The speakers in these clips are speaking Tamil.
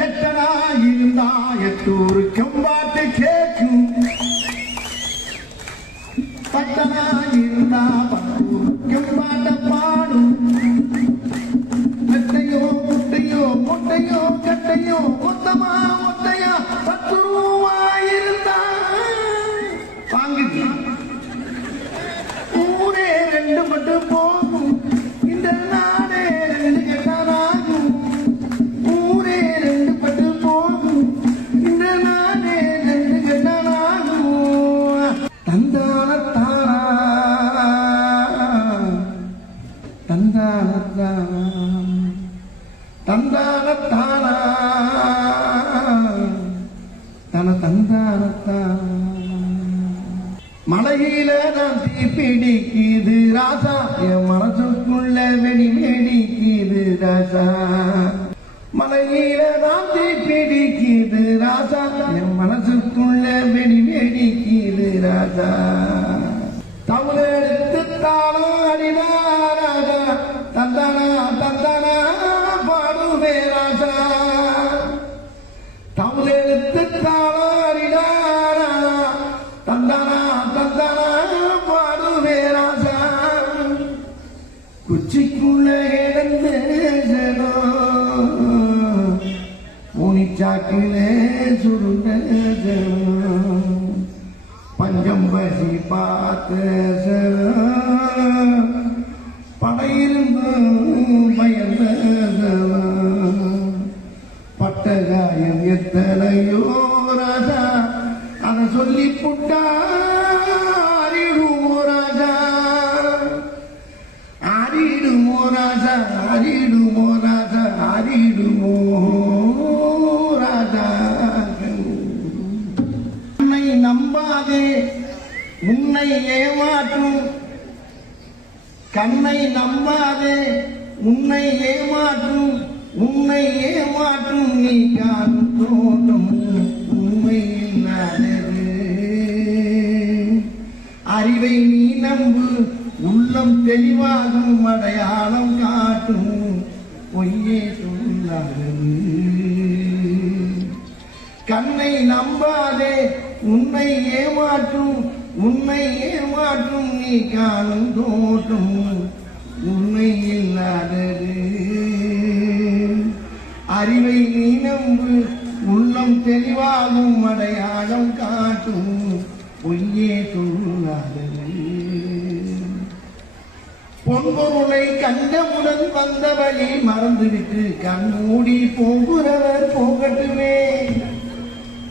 எட்டனா இருந்தா எட்டூரு கம்பாட்டு கேட்கும் பட்டனா இருந்தா பத்தூரு கம்பாட்ட பாடும் கட்டையோ முட்டையோ முட்டையோ கட்டையோ மொத்தமா மொட்டையா 10 ரூபாய் இருந்தா வாங்குது ஊரே 2 மட்டும் போகும் இந்த நாடே 2 கெட்டாராகும் ஊரே 2 மட்டும் போகும் இந்த நாடே 2 கெட்டாராகும் தந்தானத்தானா தந்தானத்தானா தந்தானத்தானா தன தந்தானத்தானா மலையில நான் தீப்பிடிக்குது ராசா என் மனசுக்குள்ள வெடி வெடிக்குது ராசா மலையில நான் தீப்பிடிக்குது ராசா என் மனசுக்குள்ள வெடி வெடிக்குது ராசா தமிழெடுத்து தாளம் அடினா ராஜா தந்தானா தந்தானா பாடுவே ராஜா தமிழெடுத்து தாளம் அடினா ராஜா தந்தானா தந்தானா பாடுவே ராஜா குச்சிக்குள்ள இழந்து முனிச்சாக்கிலே சுருண்ட பஞ்சம் பசி பார்த்த படையிருந்து பயந்த பட்டகாயம் எத்தனையோ ராஜா அத சொல்லி புட்டா ஆறிடுமோ ராஜா ஆறிடுமோ ராஜா ஆறிடுமோ ராஜா ஆறிடுமோ ராஜா உன்னை நம்பாதே உன்னை ஏமாற்றும் கண்ணை நம்பாதே உன்னை ஏமாற்றும் உன்னை ஏமாற்றும் நீ காணும் தோட்டம் உண்மை அறிவை நீ நம்பு உள்ளம் தெளிவாகும் அடையாளம் காட்டும் பொய்யே சொல்லாது கண்ணை நம்பாதே உன்னை ஏமாற்றும் உன்னை ஏமாற்றும் நீ காணும் தோட்டம் உண்மை இல்லாதது அறிவை நீ நம்பு உள்ளம் தெளிவாகும் அடையாளம் காட்டும் பொய்யே சொல்லாதது பொன்பொருளை கண்டவுடன் வந்த வழி மறந்துவிட்டு கண் மூடி போகிறவர் போகட்டுமே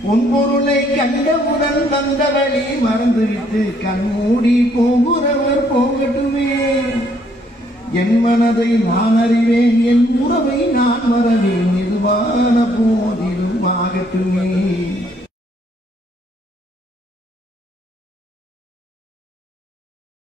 பொன்பொருளை கண்டவுடன் வந்த வழி மறந்துவிட்டு கண் மூடி போகிறவர் போகட்டுமே என் மனதை நான் அறிவேன் என் உறவை நான் மறவேன் நிர்வாண போதிலும் ஆகட்டுமே